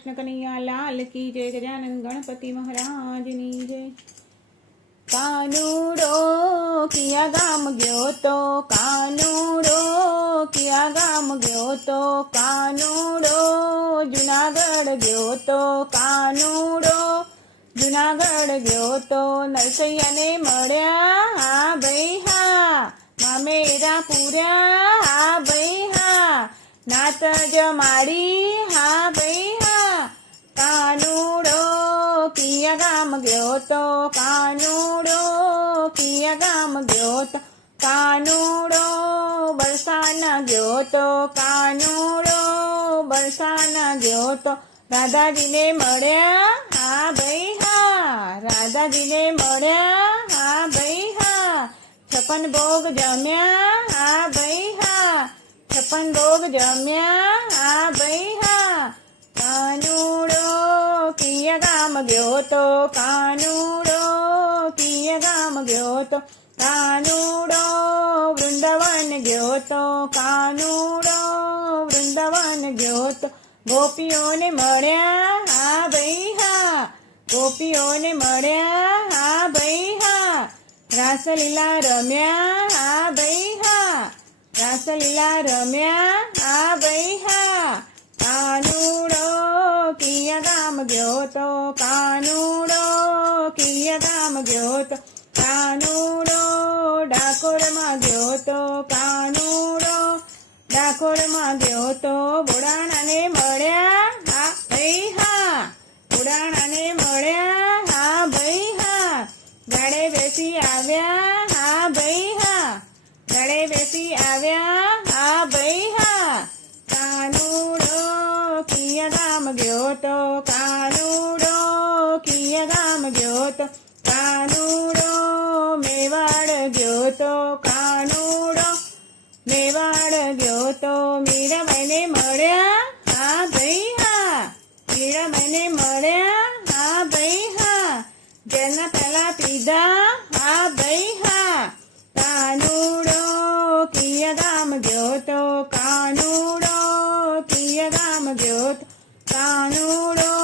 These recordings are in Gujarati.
કૃષ્ણ કનૈયા લાલ કી જય ગજાનંદ ગણપતિ મહારાજની જય. કાનુડો કિયા ગામ ગયો તો? કાનુડો કિયા ગામ ગયો તો? કાનુડો જુનાગઢ ગયો તો? કાનુડો જુનાગઢ ગયો તો? નરસૈયાને મળ્યા હા ભાઈ હા. મામેરા પૂર્યા હા ભાઈ હા. નાત જમાડી હા ભાઈ કાનુડો પિયા ગામ ગયો તો કાનુડો પિયા ગામ ગયો તો કાનુડો બરસાના ગયો તો કાનુડો બરસાના ગયો તો રાધાજીને મળ્યા, હા ભાઈ, હા. રાધાજીને મળ્યા, હા ભાઈ, હા. છપ્પન ભોગ જમ્યા, હા ભાઈ, હા. છપ્પન ભોગ જમ્યા, હા તો કાનુડો કિયા ગામ ગયો તો કાનુડો, વૃંદાવન ગયો તો કાનુડો, વૃંદાવન ગયો તો ગોપીઓને મળ્યા, હા ભાઈ, હા. ગોપીઓને મળ્યા, હા ભાઈ, હા. રાસલીલા રમ્યા, હા ભાઈ, હા. રાસલીલા રમ્યા કિયા ગામ ગયો તો કાનુડો કિયા કામ ગયો તો કાનુડો, ડાકોરમાં ગયો તો કાનુડો, ડાકોરમાં ગયો તો બોડાણાને મળ્યા, હા ભાઈ હા, બોડાણાને મળ્યા, હા ભાઈ હા, ગાડે બેસી આવ્યા, હા ભાઈ હા, ગાડે બેસી આવ્યા ગયો તો કાનુડો મેવાડ ગયો તો કાનુડો મેવાડ ગયો તો મીરાબાઈને મળ્યા? હા ભાઈ, હા. મીરાબાઈને મળ્યા? હા ભાઈ, હા. જેના પહેલા પીધા? હા ભાઈ, હા. કાનુડો કિયા ગામ ગયો તો કાનુડો કિયા ગામ ગયો તો કાનુડો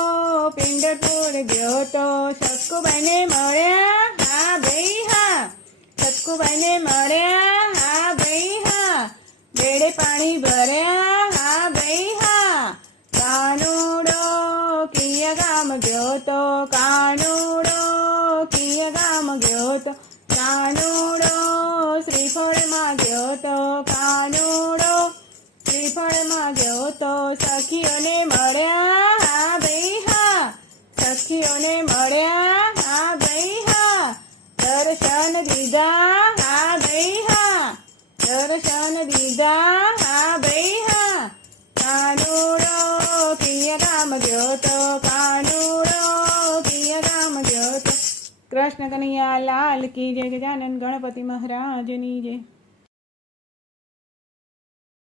પિંડરપુર ગયો તો સત્કુબાઈને મળ્યા, હા ભાઈ, હા. સત્કુબાઈને મળ્યા, હા ભાઈ, હા. બેડે પાણી ભર્યા, હા ભાઈ, હા. કાનુડો કિયા ગામ ગયો તો, કાનુડો કિયા ગામ ગયો તો, કાનુડો શ્રીફળમાં ગયો તો, કાનુડો શ્રીફળમાં ગયો તો, સખીઓને મળ્યા દર્શન દીધા હા ભાઈ હા. દર્શન દીધા હા ભાઈ હા. કાનુડો કિયા રામ જ્યોતો, કાનુડો કિયા રામ જ્યોતો. કૃષ્ણ કનૈયા લાલ કી જય ગજાનન ગણપતિ મહારાજની જય.